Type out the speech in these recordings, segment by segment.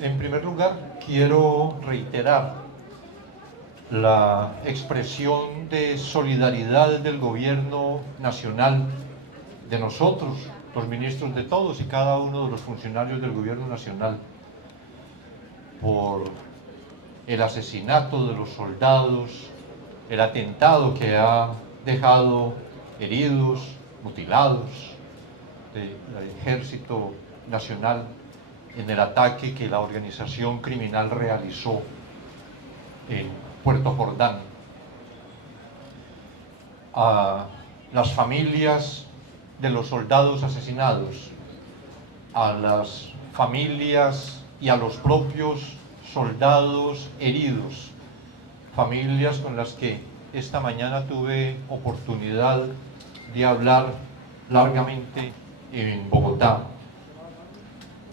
En primer lugar, quiero reiterar la expresión de solidaridad del Gobierno Nacional, de nosotros, los ministros, de todos y cada uno de los funcionarios del Gobierno Nacional, por el asesinato de los soldados, el atentado que ha dejado heridos, mutilados del Ejército Nacional en el ataque que la organización criminal realizó en Puerto Jordán. A las familias de los soldados asesinados, a las familias y a los propios soldados heridos, familias con las que esta mañana tuve oportunidad de hablar largamente en Bogotá.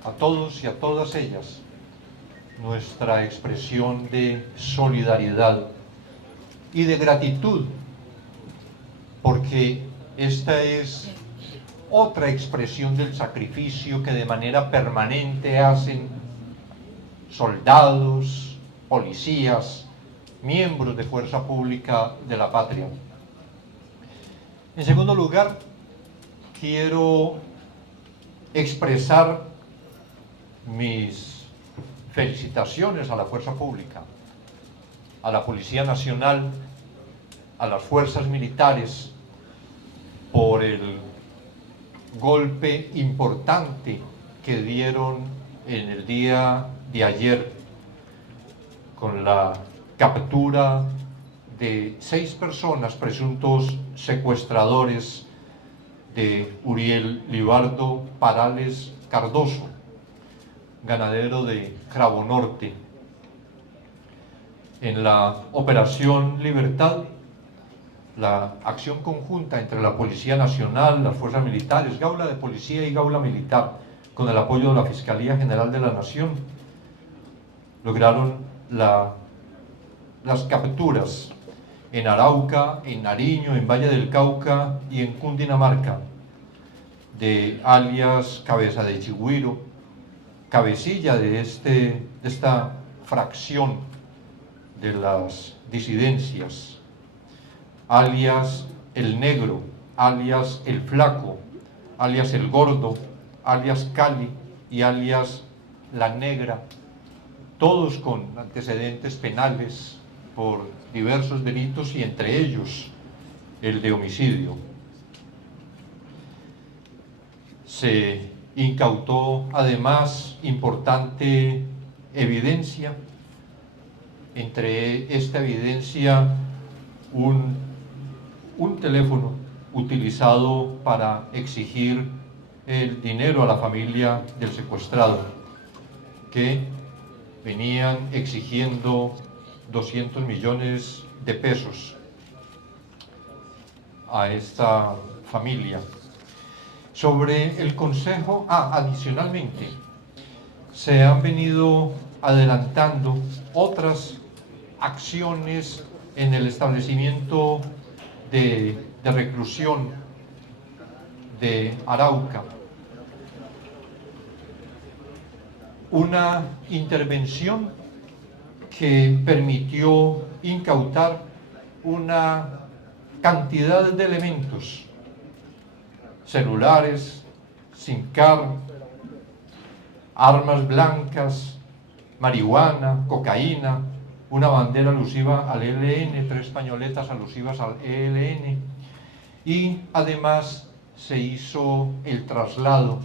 A todos y a todas ellas, nuestra expresión de solidaridad y de gratitud, porque esta es otra expresión del sacrificio que de manera permanente hacen soldados, policías, miembros de fuerza pública de la patria. En segundo lugar, quiero expresar mis felicitaciones a la fuerza pública, a la Policía Nacional, a las fuerzas militares, por el golpe importante que dieron en el día de ayer con la captura de 6 personas, presuntos secuestradores de Uriel Libardo Parales Cardoso, ganadero de Cravo Norte. En la Operación Libertad, la acción conjunta entre la Policía Nacional, las fuerzas militares, Gaula de Policía y Gaula Militar, con el apoyo de la Fiscalía General de la Nación, lograron las capturas en Arauca, en Nariño, en Valle del Cauca y en Cundinamarca, de alias Cabeza de Chigüiro, cabecilla de esta fracción de las disidencias, alias el Negro, alias el Flaco, alias el Gordo, alias Cali y alias la Negra, todos con antecedentes penales por diversos delitos y entre ellos el de homicidio. Se incautó además importante evidencia, entre esta evidencia un teléfono utilizado para exigir el dinero a la familia del secuestrado, que venían exigiendo 200 millones de pesos a esta familia. Sobre el Consejo, adicionalmente, se han venido adelantando otras acciones en el establecimiento de reclusión de Arauca. Una intervención que permitió incautar una cantidad de elementos: celulares, SIM card, armas blancas, marihuana, cocaína, una bandera alusiva al ELN, 3 pañoletas alusivas al ELN, y además se hizo el traslado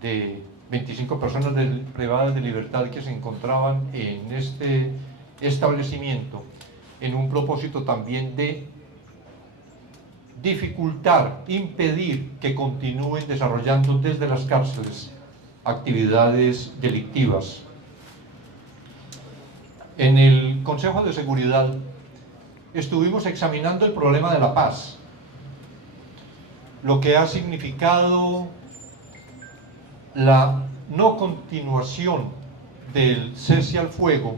de 25 personas privadas de libertad que se encontraban en este establecimiento, en un propósito también de dificultar, impedir que continúen desarrollando desde las cárceles actividades delictivas. En el Consejo de Seguridad estuvimos examinando el problema de la paz, lo que ha significado la no continuación del cese al fuego,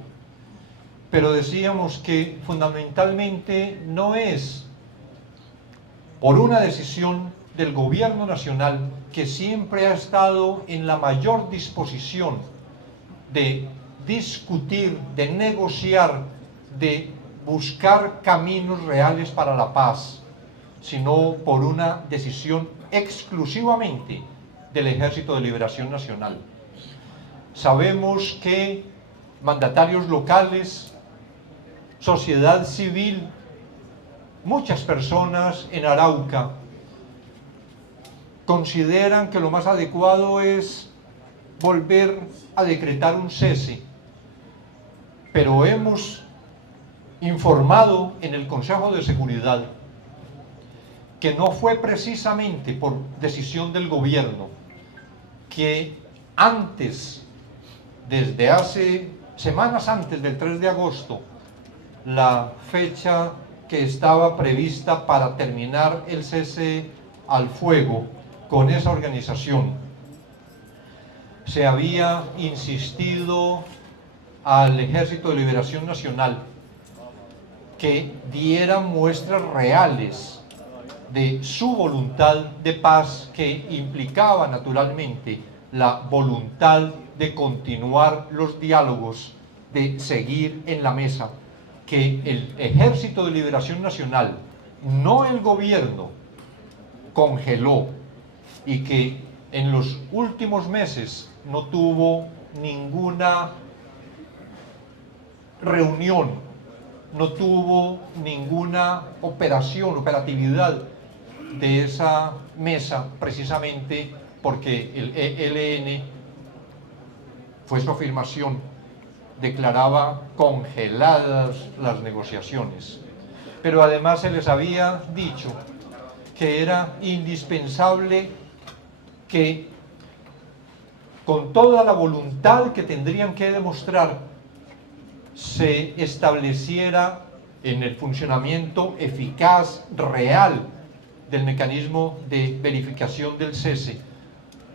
pero decíamos que fundamentalmente no es por una decisión del Gobierno Nacional, que siempre ha estado en la mayor disposición de discutir, de negociar, de buscar caminos reales para la paz, sino por una decisión exclusivamente del Ejército de Liberación Nacional. Sabemos que mandatarios locales, sociedad civil, muchas personas en Arauca consideran que lo más adecuado es volver a decretar un cese, pero hemos informado en el Consejo de Seguridad que no fue precisamente por decisión del gobierno, que antes, desde hace semanas antes del 3 de agosto, la fecha que estaba prevista para terminar el cese al fuego con esa organización, se había insistido al Ejército de Liberación Nacional que diera muestras reales de su voluntad de paz, que implicaba naturalmente la voluntad de continuar los diálogos, de seguir en la mesa, que el Ejército de Liberación Nacional, no el gobierno, congeló, y que en los últimos meses no tuvo ninguna reunión, no tuvo ninguna operatividad de esa mesa, precisamente porque el ELN, fue su afirmación, declaraba congeladas las negociaciones. Pero además se les había dicho que era indispensable que, con toda la voluntad que tendrían que demostrar, se estableciera en el funcionamiento eficaz, real, del mecanismo de verificación del cese,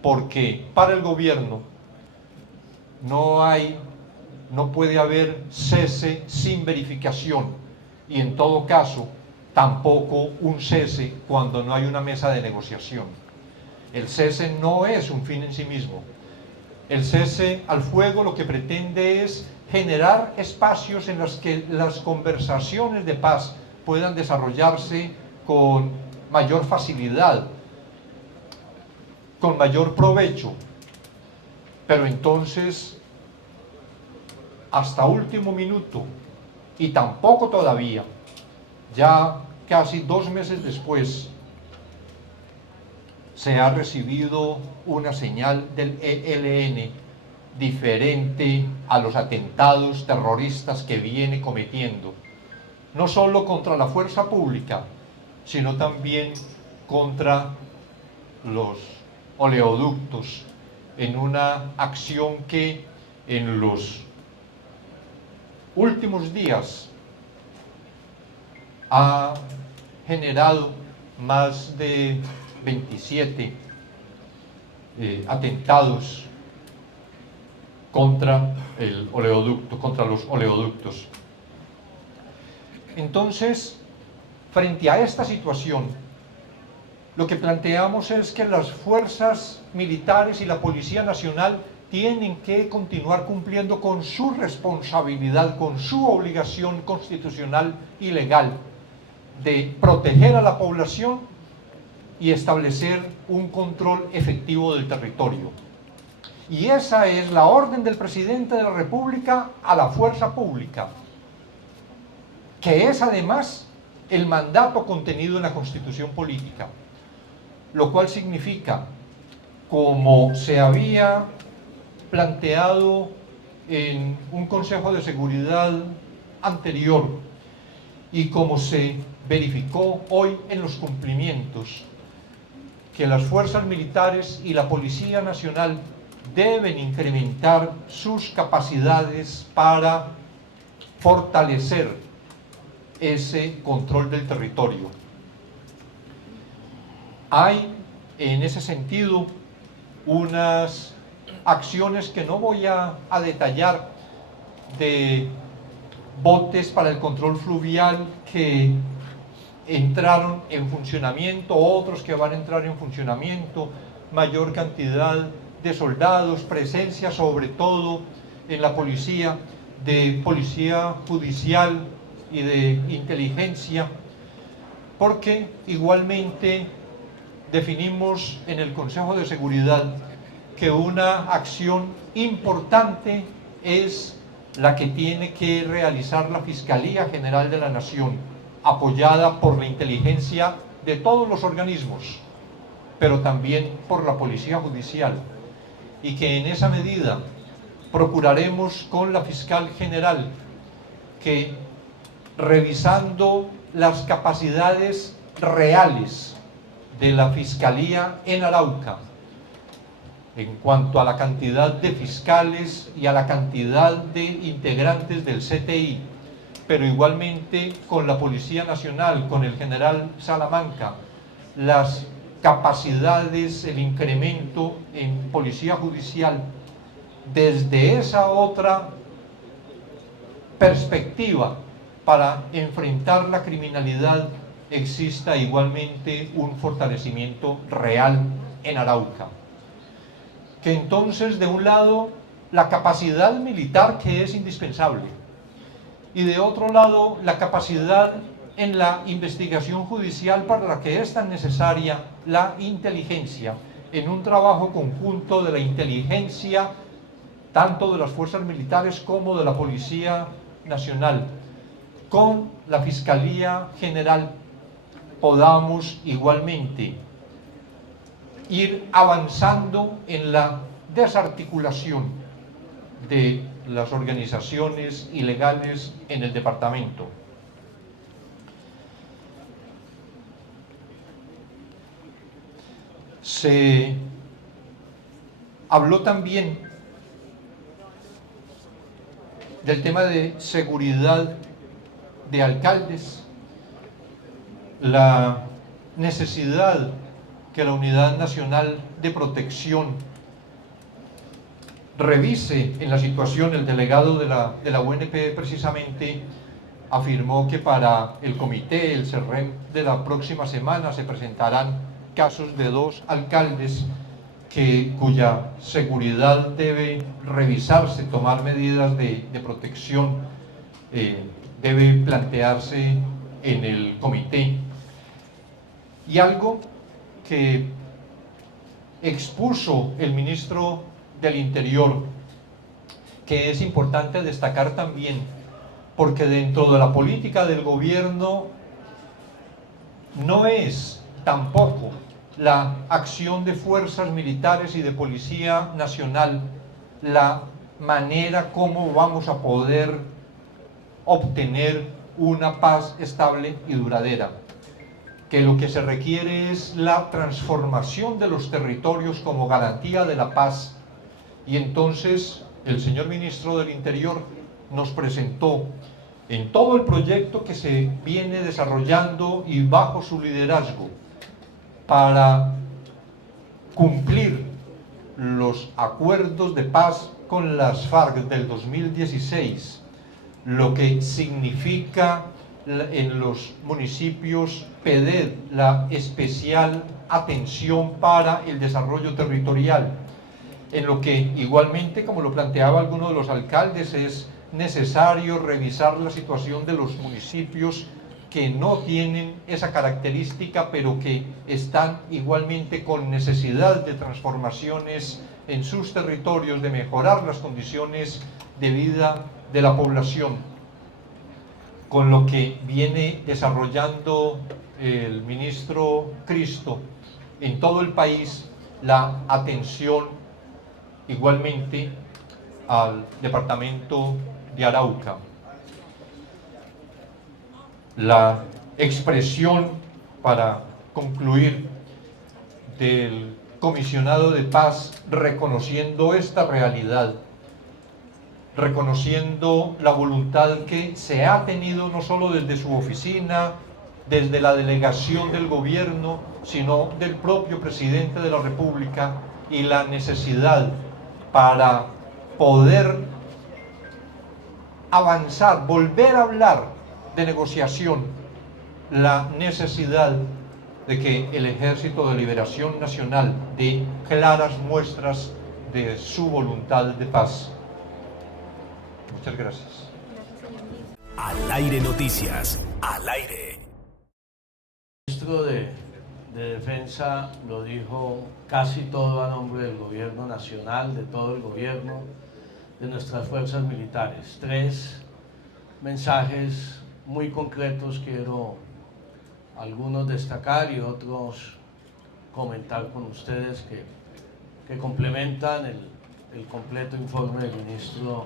porque para el gobierno no puede haber cese sin verificación, y en todo caso tampoco un cese cuando no hay una mesa de negociación. El cese no es un fin en sí mismo. El cese al fuego lo que pretende es generar espacios en los que las conversaciones de paz puedan desarrollarse con mayor facilidad, con mayor provecho. Pero entonces, hasta último minuto, y tampoco todavía, ya casi 2 meses después, se ha recibido una señal del ELN diferente a los atentados terroristas que viene cometiendo, no solo contra la fuerza pública, sino también contra los oleoductos, en una acción que en los últimos días ha generado más de 27 atentados contra el oleoducto, contra los oleoductos. Entonces, frente a esta situación, lo que planteamos es que las fuerzas militares y la Policía Nacional tienen que continuar cumpliendo con su responsabilidad, con su obligación constitucional y legal de proteger a la población y establecer un control efectivo del territorio. Y esa es la orden del presidente de la República a la fuerza pública, que es además el mandato contenido en la Constitución Política, lo cual significa, como se había planteado en un Consejo de Seguridad anterior y como se verificó hoy en los cumplimientos, que las fuerzas militares y la Policía Nacional deben incrementar sus capacidades para fortalecer ese control del territorio. Hay en ese sentido unas acciones que no voy a detallar, de botes para el control fluvial que entraron en funcionamiento, otros que van a entrar en funcionamiento, mayor cantidad de soldados, presencia sobre todo en la policía, de policía judicial y de inteligencia, porque igualmente definimos en el Consejo de Seguridad que una acción importante es la que tiene que realizar la Fiscalía General de la Nación, apoyada por la inteligencia de todos los organismos, pero también por la Policía Judicial, y que en esa medida procuraremos con la Fiscal General que, revisando las capacidades reales de la Fiscalía en Arauca, en cuanto a la cantidad de fiscales y a la cantidad de integrantes del CTI, pero igualmente con la Policía Nacional, con el general Salamanca, las capacidades, el incremento en Policía Judicial, desde esa otra perspectiva para enfrentar la criminalidad, exista igualmente un fortalecimiento real en Arauca. Que entonces, de un lado, la capacidad militar, que es indispensable, y de otro lado, la capacidad en la investigación judicial, para la que es tan necesaria la inteligencia, en un trabajo conjunto de la inteligencia, tanto de las fuerzas militares como de la Policía Nacional, con la Fiscalía General, podamos igualmente ir avanzando en la desarticulación de las organizaciones ilegales en el departamento. Se habló también del tema de seguridad de alcaldes, la necesidad que la Unidad Nacional de Protección revise en la situación. El delegado de la UNP precisamente afirmó que para el comité, el CERREM de la próxima semana, se presentarán casos de 2 alcaldes cuya seguridad debe revisarse, tomar medidas de protección, debe plantearse en el comité. Y algo que expuso el ministro del Interior, que es importante destacar también, porque dentro de la política del gobierno no es tampoco la acción de fuerzas militares y de Policía Nacional la manera como vamos a poder obtener una paz estable y duradera, que lo que se requiere es la transformación de los territorios como garantía de la paz. Y entonces el señor ministro del Interior nos presentó en todo el proyecto que se viene desarrollando y bajo su liderazgo para cumplir los acuerdos de paz con las FARC del 2016, lo que significa en los municipios PEDED la especial atención para el desarrollo territorial, en lo que igualmente, como lo planteaba alguno de los alcaldes, es necesario revisar la situación de los municipios que no tienen esa característica, pero que están igualmente con necesidad de transformaciones en sus territorios, de mejorar las condiciones de vida de la población, con lo que viene desarrollando el ministro Cristo en todo el país, la atención igualmente al departamento de Arauca. La expresión, para concluir, del comisionado de paz reconociendo esta realidad, reconociendo la voluntad que se ha tenido no solo desde su oficina, desde la delegación del gobierno, sino del propio presidente de la República, y la necesidad para poder avanzar, volver a hablar de negociación, la necesidad de que el Ejército de Liberación Nacional dé claras muestras de su voluntad de paz. Muchas gracias. Al aire noticias, al aire. El ministro de Defensa lo dijo casi todo a nombre del gobierno nacional, de todo el gobierno, de nuestras fuerzas militares. 3 mensajes muy concretos quiero algunos destacar y otros comentar con ustedes que complementan el completo informe del ministro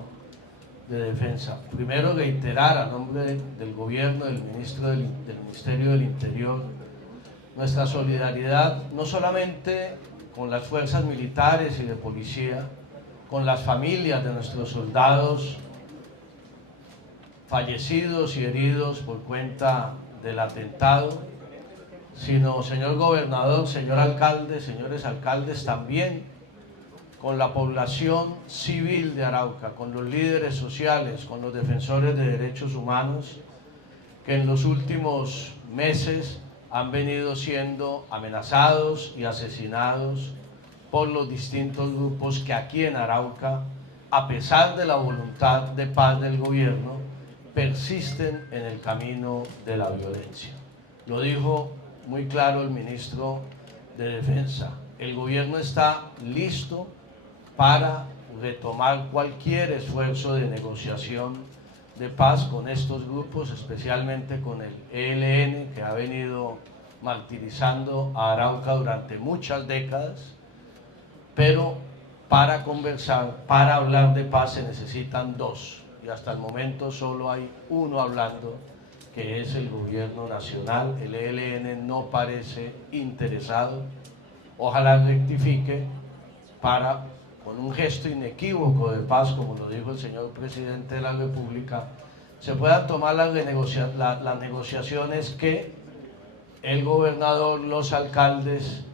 de Defensa. Primero, reiterar a nombre del gobierno, del Ministerio del Interior, nuestra solidaridad no solamente con las fuerzas militares y de policía, con las familias de nuestros soldados fallecidos y heridos por cuenta del atentado, sino, señor gobernador, señor alcalde, señores alcaldes, también con la población civil de Arauca, con los líderes sociales, con los defensores de derechos humanos, que en los últimos meses han venido siendo amenazados y asesinados por los distintos grupos que aquí en Arauca, a pesar de la voluntad de paz del gobierno, persisten en el camino de la violencia. Lo dijo muy claro el ministro de Defensa. El gobierno está listo para retomar cualquier esfuerzo de negociación de paz con estos grupos, especialmente con el ELN, que ha venido martirizando a Arauca durante muchas décadas, pero para conversar, para hablar de paz se necesitan 2, y hasta el momento solo hay uno hablando, que es el gobierno nacional. El ELN no parece interesado. Ojalá rectifique para, con un gesto inequívoco de paz, como lo dijo el señor presidente de la República, se puedan tomar las negociaciones que el gobernador, los alcaldes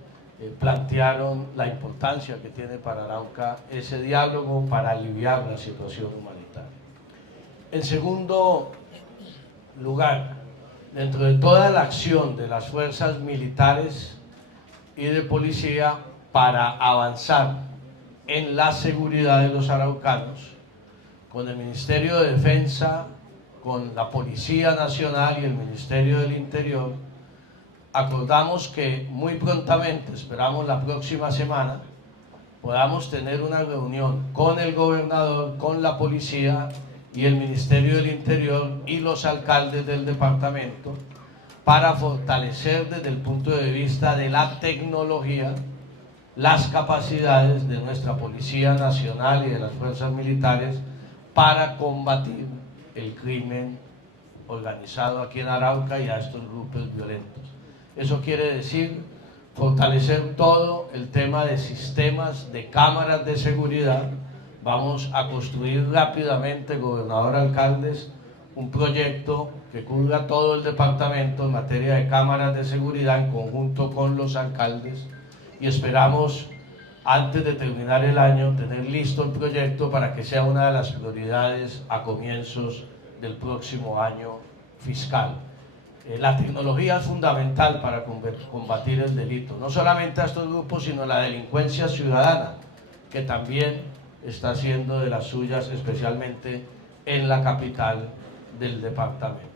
plantearon, la importancia que tiene para Arauca ese diálogo para aliviar la situación humanitaria. En segundo lugar, dentro de toda la acción de las fuerzas militares y de policía para avanzar en la seguridad de los araucanos, con el Ministerio de Defensa, con la Policía Nacional y el Ministerio del Interior, acordamos que muy prontamente, esperamos la próxima semana, podamos tener una reunión con el gobernador, con la policía y el Ministerio del Interior y los alcaldes del departamento para fortalecer desde el punto de vista de la tecnología las capacidades de nuestra Policía Nacional y de las fuerzas militares para combatir el crimen organizado aquí en Arauca y a estos grupos violentos. Eso quiere decir fortalecer todo el tema de sistemas de cámaras de seguridad. Vamos a construir rápidamente, gobernador, alcaldes, un proyecto que cubra todo el departamento en materia de cámaras de seguridad en conjunto con los alcaldes, y esperamos antes de terminar el año tener listo el proyecto para que sea una de las prioridades a comienzos del próximo año fiscal. La tecnología es fundamental para combatir el delito, no solamente a estos grupos, sino la delincuencia ciudadana, que también está haciendo de las suyas, especialmente en la capital del departamento.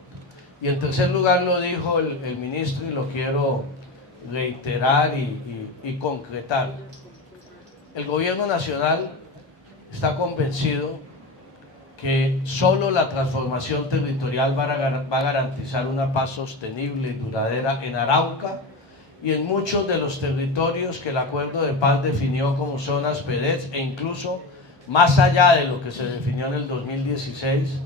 Y en tercer lugar, lo dijo el ministro y lo quiero reiterar y concretar. El gobierno nacional está convencido que solo la transformación territorial va a garantizar una paz sostenible y duradera en Arauca y en muchos de los territorios que el acuerdo de paz definió como zonas PEDES, e incluso más allá de lo que se definió en el 2016,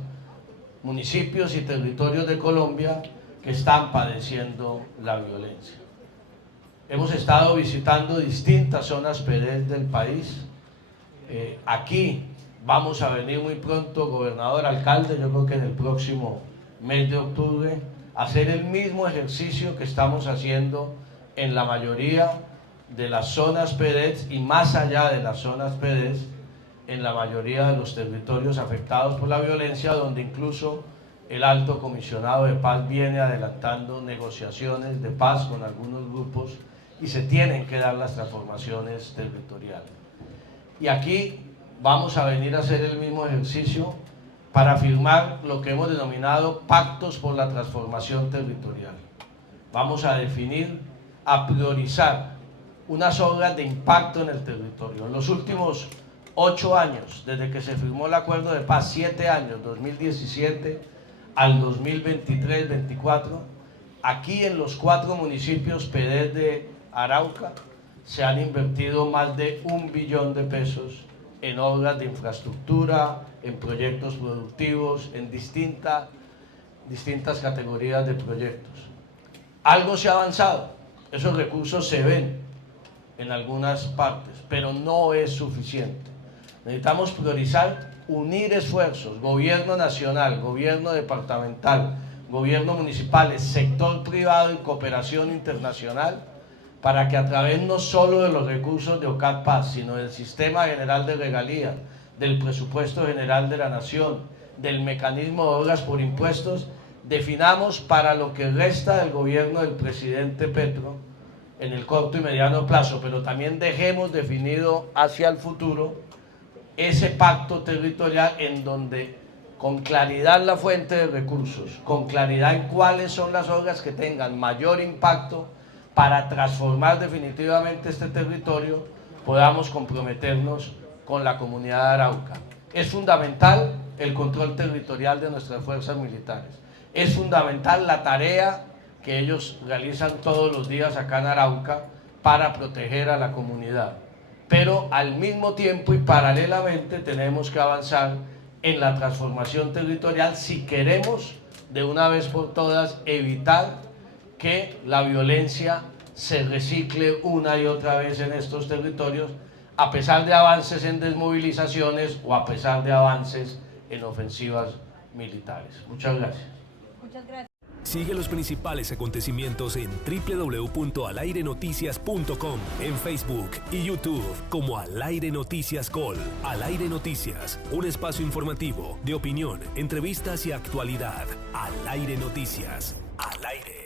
municipios y territorios de Colombia que están padeciendo la violencia. Hemos estado visitando distintas zonas PEDES del país. Aquí vamos a venir muy pronto, gobernador, alcalde, yo creo que en el próximo mes de octubre, a hacer el mismo ejercicio que estamos haciendo en la mayoría de las zonas PEDES y más allá de las zonas PEDES, en la mayoría de los territorios afectados por la violencia, donde incluso el Alto Comisionado de Paz viene adelantando negociaciones de paz con algunos grupos y se tienen que dar las transformaciones territoriales. Y aquí vamos a venir a hacer el mismo ejercicio para firmar lo que hemos denominado pactos por la transformación territorial. Vamos a definir, a priorizar unas obras de impacto en el territorio. En los últimos 8 años, desde que se firmó el acuerdo de paz, 7 años, 2017 al 2023-24, aquí en los 4 municipios PEDES de Arauca se han invertido más de 1 billón de pesos en obras de infraestructura, en proyectos productivos, en distintas categorías de proyectos. Algo se ha avanzado, esos recursos se ven en algunas partes, pero no es suficiente. Necesitamos priorizar, unir esfuerzos, gobierno nacional, gobierno departamental, gobierno municipal, sector privado y cooperación internacional, para que a través no solo de los recursos de OCAD Paz, sino del Sistema General de Regalías, del Presupuesto General de la Nación, del Mecanismo de Obras por Impuestos, definamos para lo que resta del gobierno del presidente Petro en el corto y mediano plazo, pero también dejemos definido hacia el futuro ese pacto territorial en donde con claridad la fuente de recursos, con claridad en cuáles son las obras que tengan mayor impacto para transformar definitivamente este territorio, podamos comprometernos con la comunidad de Arauca. Es fundamental el control territorial de nuestras fuerzas militares. Es fundamental la tarea que ellos realizan todos los días acá en Arauca para proteger a la comunidad. Pero al mismo tiempo y paralelamente tenemos que avanzar en la transformación territorial si queremos de una vez por todas evitar que la violencia se recicle una y otra vez en estos territorios, a pesar de avances en desmovilizaciones o a pesar de avances en ofensivas militares. Muchas gracias. Muchas gracias. Sigue los principales acontecimientos en www.alairenoticias.com, en Facebook y YouTube como Al Aire Noticias Col. Al Aire Noticias, un espacio informativo de opinión, entrevistas y actualidad. Al Aire Noticias, al aire.